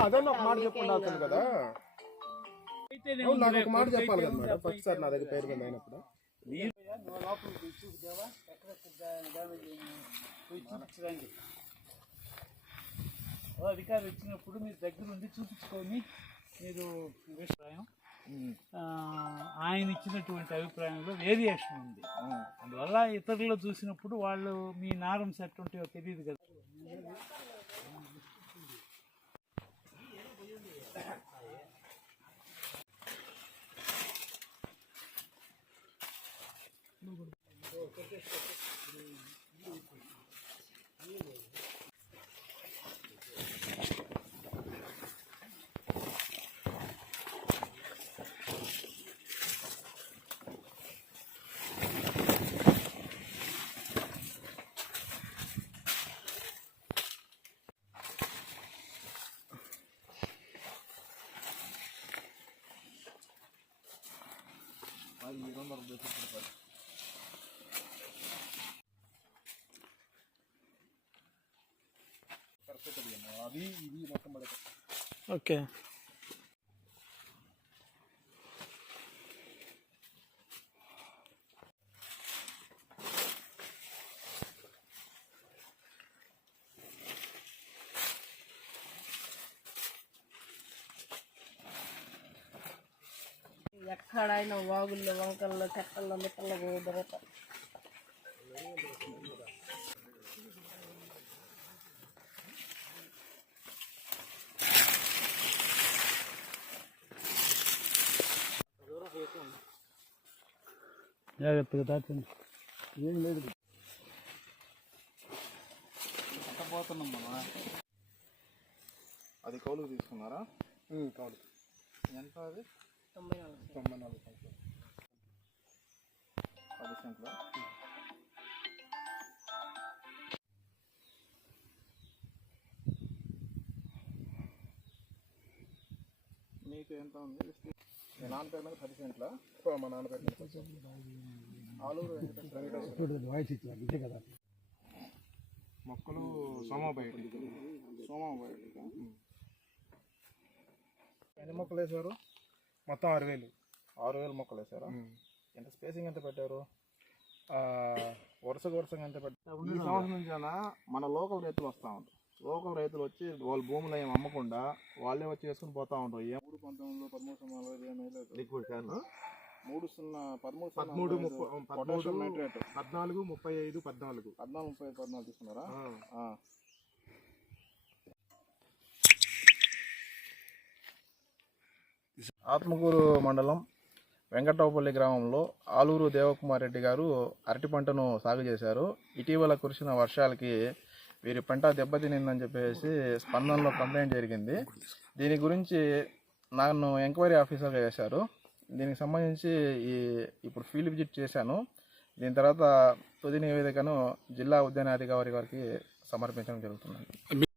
అదన్నా ఒక మాట చెప్పండి అతను కదా నాకు ఒక మాట చెప్పాలి కదా మేడం. ఫస్ట్ సార్ నా దగ్గర పేరు మీద అయినప్పుడు. అధికారులు వచ్చినప్పుడు మీరు దగ్గర ఉండి చూపించుకొని మీరు అభిప్రాయం ఆయన ఇచ్చినటువంటి అభిప్రాయంలో వేరియేషన్ ఉంది. అందువల్ల ఇతరులు చూసినప్పుడు వాళ్ళు మీ నారం సెట్ ఉంటే తెలియదు కదా. номер будет пропадать. అది ఇది మొత్తం పడక ఓకే ఎక్కడైనా వాగుల్లో వంకల్లో చెట్టల్లో మిట్టల్లో పోదరట జాగ్రత్తగా తాచండి ఏం లేదు. పోతున్నాం మనం అది కౌలుకు తీసుకున్నారా? కాదు ఎంత అది? తొంభై నాలుగు తొంభై నాలుగు సంవత్సరాలు పది సెంట్ల? మీకు ఎంత ఉంది? మీ నాన్న పేరు మీద పది సెంట్ల? మా నాన్న పేరు మీద పది సెంట్ల. ఆలూరు వెంకటేశ్వర మొక్కలు సోమాబయట ఎన్ని మొక్కలు వేశారు? మొత్తం ఆరు వేలు. ఆరు వేల మొక్కలు వేసారా ఎంత స్పేసింగ్ ఎంత పెట్టారు? వరుసగా వరుసగా ఎంత పెట్టారు? ఈ సంవత్సరం నుంచి అన్న మన లోకల్ రైతులు వస్తూ ఉంటారు. లోకల్ రైతులు వచ్చి వాళ్ళ భూములు ఏం అమ్మకుండా వాళ్ళే వచ్చి వేసుకుని పోతా ఉంటారు. ఏ మూడు పంతొమ్మిదిలో పదమూడు లేదు లిక్విడ్ క్యాన్ మూడు సున్నా పదమూడు పదమూడు పొటాషియం నైట్రేట్. పద్నాలుగు ముప్పై ఐదు పద్నాలుగు. పద్నాలుగు ముప్పై ఐదు పద్నాలుగు తీసుకున్నారా. ఆత్మకూరు మండలం వెంకటరావుపల్లి గ్రామంలో ఆలూరు దేవకుమార్ రెడ్డి గారు అరటి పంటను సాగు చేశారు. ఇటీవల కురిసిన వర్షాలకి వీరి పంట దెబ్బతినిందని చెప్పేసి స్పందనలో కంప్లైంట్ జరిగింది. దీని గురించి నన్ను ఎంక్వైరీ ఆఫీసర్గా చేశారు దీనికి సంబంధించి ఈ ఇప్పుడు ఫీల్డ్ విజిట్ చేశాను. దీని తర్వాత తుది నివేదికను జిల్లా ఉద్యానాధికారి గారికి సమర్పించడం జరుగుతుంది